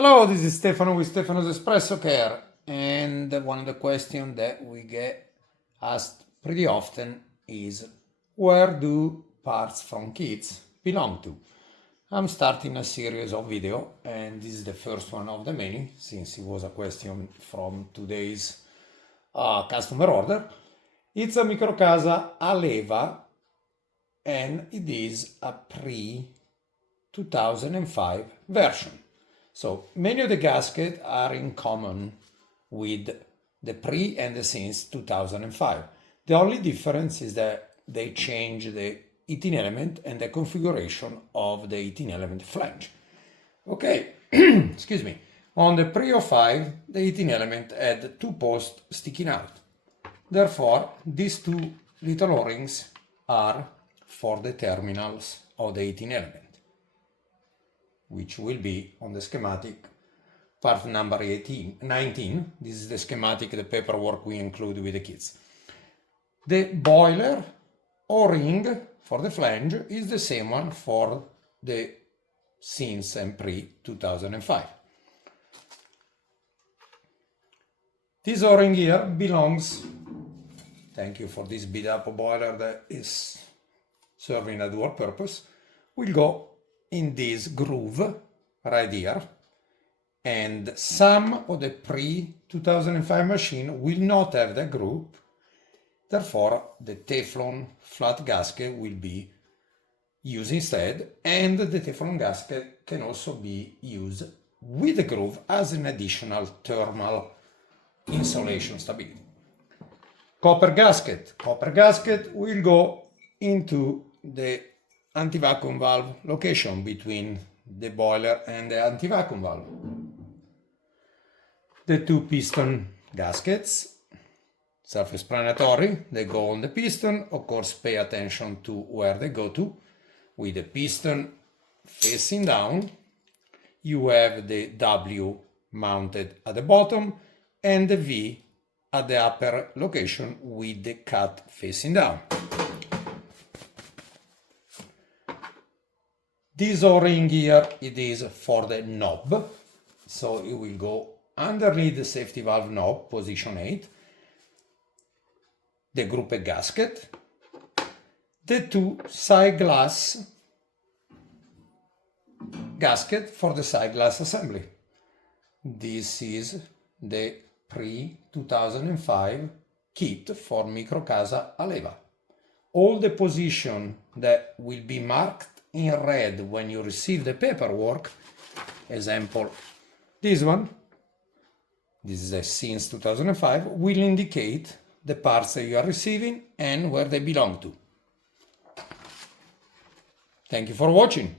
Hello, this is Stefano with Stefano's Espresso Care, and one of the questions that we get asked pretty often is, where do parts from kits belong to? I'm starting a series of video, and this is the first one of the many, since it was a question from today's customer order. It's a Microcasa Leva, and it is a pre-2005 version. So many of the gaskets are in common with the pre and the since 2005. The only difference is that they change the heating element and the configuration of the heating element flange. Okay, excuse me. On the pre-05, the heating element had two posts sticking out. Therefore, these two little O-rings are for the terminals of the heating element, which will be on the schematic part number 19. This is the schematic, the paperwork we include with the kits. The boiler O-ring for the flange is the same one for the since and pre-2005. This O-ring here belongs, thank you for this beat up boiler that is serving a dual purpose, will go in this groove right here, and some of the pre-2005 machine will not have that groove. Therefore, the teflon flat gasket will be used instead, and the teflon gasket can also be used with the groove as an additional thermal insulation stability. Copper gasket will go into the anti-vacuum valve location between the boiler and the anti-vacuum valve. The two piston gaskets, self-explanatory, they go on the piston. Of course, pay attention to where they go to. With the piston facing down, you have the W mounted at the bottom and the V at the upper location with the cut facing down. This O-ring here, it is for the knob, so it will go underneath the safety valve knob, position 8, the grouped gasket, the two side glass gasket for the side glass assembly. This is the pre-2005 kit for Microcasa Leva. All the position that will be marked in red when you receive the paperwork, example this one, this is a since 2005, will indicate the parts that you are receiving and where they belong to. Thank you for watching.